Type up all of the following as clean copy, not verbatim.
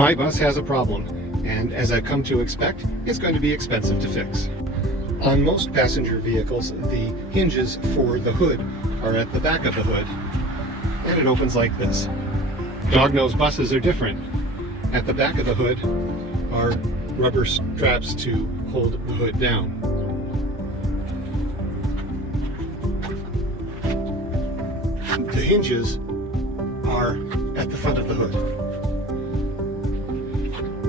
My bus has a problem, and as I've come to expect, it's going to be expensive to fix. On most passenger vehicles, the hinges for the hood are at the back of the hood, and it opens like this. Dog-nosed buses are different. At the back of the hood are rubber straps to hold the hood down. The hinges are at the front of the hood.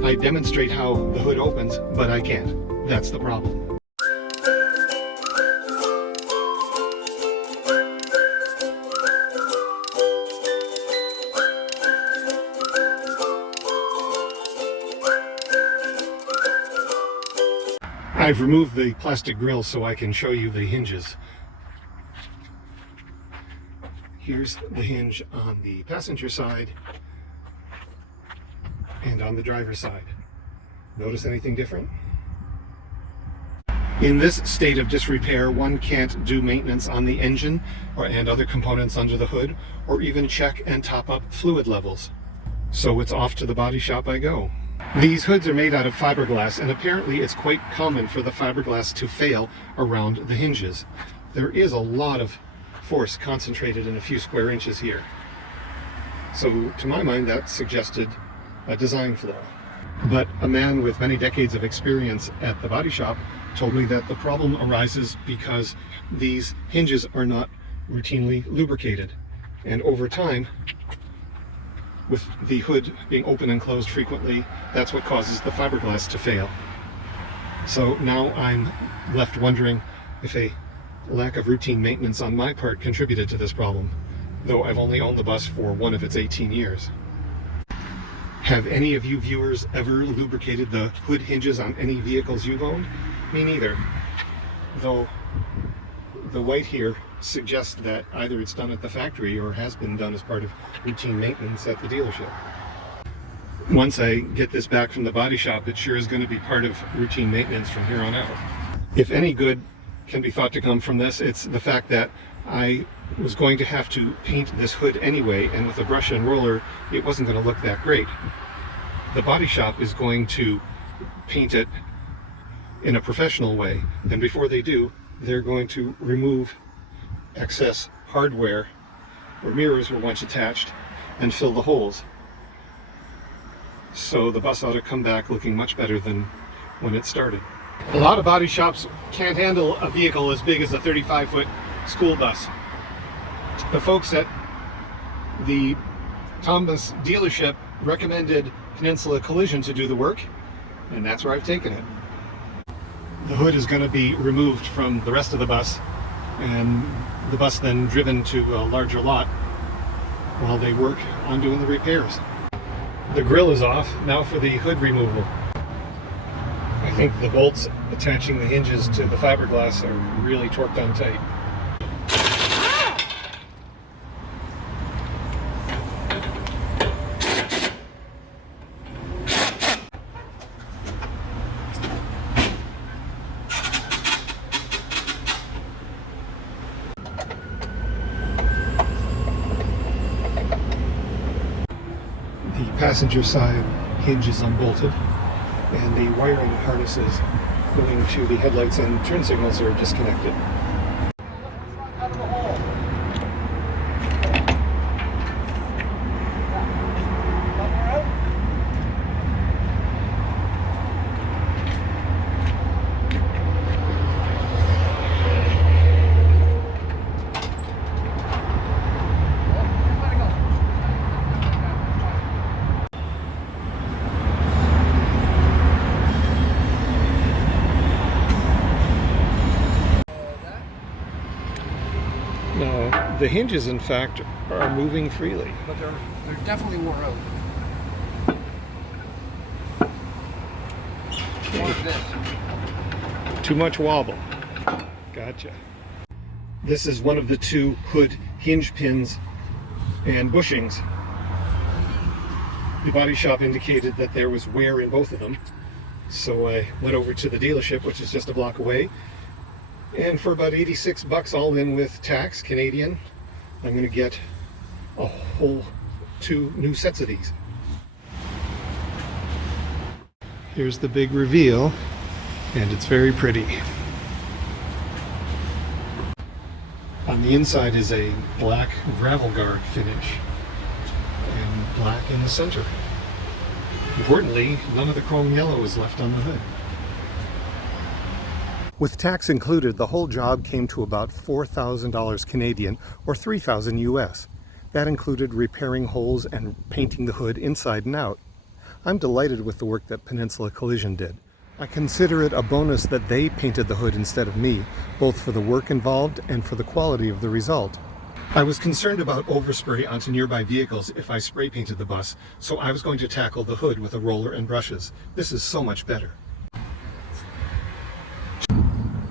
I demonstrate how the hood opens, but I can't. That's the problem. I've removed the plastic grill so I can show you the hinges. Here's the hinge on the passenger side and on the driver's side. Notice anything different? In this state of disrepair, one can't do maintenance on the engine and other components under the hood, or even check and top up fluid levels. So it's off to the body shop I go. These hoods are made out of fiberglass, and apparently it's quite common for the fiberglass to fail around the hinges. There is a lot of force concentrated in a few square inches here. So to my mind, that suggested a design flaw. But a man with many decades of experience at the body shop told me that the problem arises because these hinges are not routinely lubricated. And over time, with the hood being open and closed frequently, that's what causes the fiberglass to fail. So now I'm left wondering if a lack of routine maintenance on my part contributed to this problem, though I've only owned the bus for one of its 18 years. Have any of you viewers ever lubricated the hood hinges on any vehicles you've owned? Me neither, though the white here suggests that either it's done at the factory or has been done as part of routine maintenance at the dealership. Once I get this back from the body shop, it sure is going to be part of routine maintenance from here on out. If any good can be thought to come from this, it's the fact that I was going to have to paint this hood anyway, and with a brush and roller it wasn't going to look that great. The body shop is going to paint it in a professional way, and before they do, they're going to remove excess hardware where mirrors were once attached and fill the holes. So the bus ought to come back looking much better than when it started. A lot of body shops can't handle a vehicle as big as a 35-foot school bus. The folks at the Thomas dealership recommended Peninsula Collision to do the work, and that's where I've taken it. The hood is going to be removed from the rest of the bus, and the bus then driven to a larger lot while they work on doing the repairs. The grill is off. Now for the hood removal. I think the bolts attaching the hinges to the fiberglass are really torqued on tight. The passenger side hinge is unbolted, and the wiring harnesses going to the headlights and turn signals are disconnected. Now, the hinges, in fact, are moving freely. But they're definitely wore out. What is this? Too much wobble. Gotcha. This is one of the two hood hinge pins and bushings. The body shop indicated that there was wear in both of them, so I went over to the dealership, which is just a block away, and for about 86 bucks all in with tax, Canadian, I'm going to get a whole 2 new sets of these. Here's the big reveal, and it's very pretty. On the inside is a black gravel guard finish and black in the center. Importantly, none of the chrome yellow is left on the hood. With tax included, the whole job came to about $4,000 Canadian or $3,000 US. That included repairing holes and painting the hood inside and out. I'm delighted with the work that Peninsula Collision did. I consider it a bonus that they painted the hood instead of me, both for the work involved and for the quality of the result. I was concerned about overspray onto nearby vehicles if I spray painted the bus, so I was going to tackle the hood with a roller and brushes. This is so much better.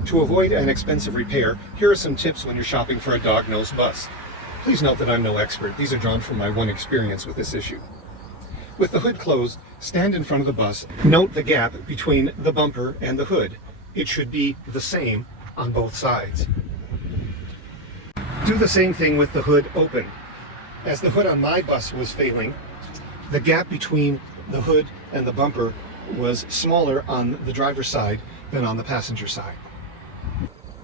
To avoid an expensive repair, here are some tips when you're shopping for a dog-nosed bus. Please note that I'm no expert. These are drawn from my one experience with this issue. With the hood closed, stand in front of the bus. Note the gap between the bumper and the hood. It should be the same on both sides. Do the same thing with the hood open. As the hood on my bus was failing, the gap between the hood and the bumper was smaller on the driver's side than on the passenger side.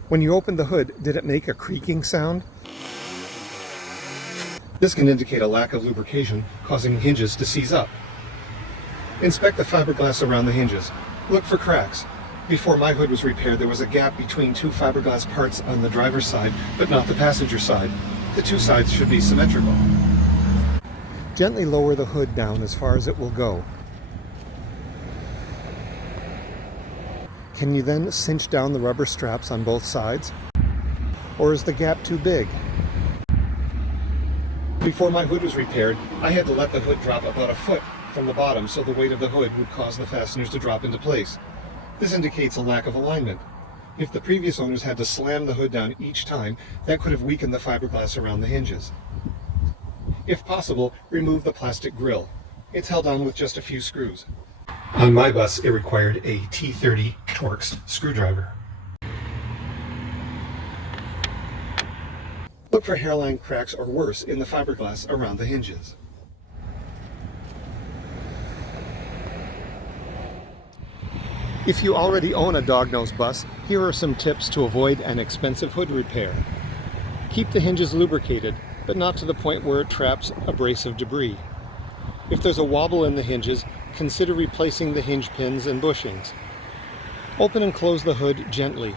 When you opened the hood, did it make a creaking sound? This can indicate a lack of lubrication, causing hinges to seize up. Inspect the fiberglass around the hinges. Look for cracks. Before my hood was repaired, there was a gap between two fiberglass parts on the driver's side, but not the passenger side. The two sides should be symmetrical. Gently lower the hood down as far as it will go. Can you then cinch down the rubber straps on both sides? Or is the gap too big? Before my hood was repaired, I had to let the hood drop about a foot from the bottom so the weight of the hood would cause the fasteners to drop into place. This indicates a lack of alignment. If the previous owners had to slam the hood down each time, that could have weakened the fiberglass around the hinges. If possible, remove the plastic grill. It's held on with just a few screws. On my bus, it required a T30 Torx screwdriver. Look for hairline cracks or worse in the fiberglass around the hinges. If you already own a dog-nosed bus, here are some tips to avoid an expensive hood repair. Keep the hinges lubricated, but not to the point where it traps abrasive debris. If there's a wobble in the hinges, consider replacing the hinge pins and bushings. Open and close the hood gently.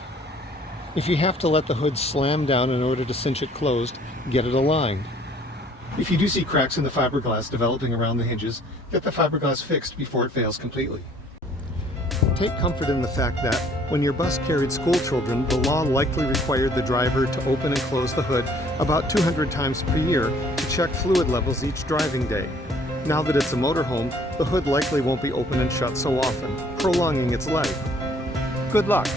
If you have to let the hood slam down in order to cinch it closed, get it aligned. If you do see cracks in the fiberglass developing around the hinges, get the fiberglass fixed before it fails completely. Take comfort in the fact that when your bus carried school children, the law likely required the driver to open and close the hood about 200 times per year to check fluid levels each driving day. Now that it's a motorhome, the hood likely won't be open and shut so often, prolonging its life. Good luck!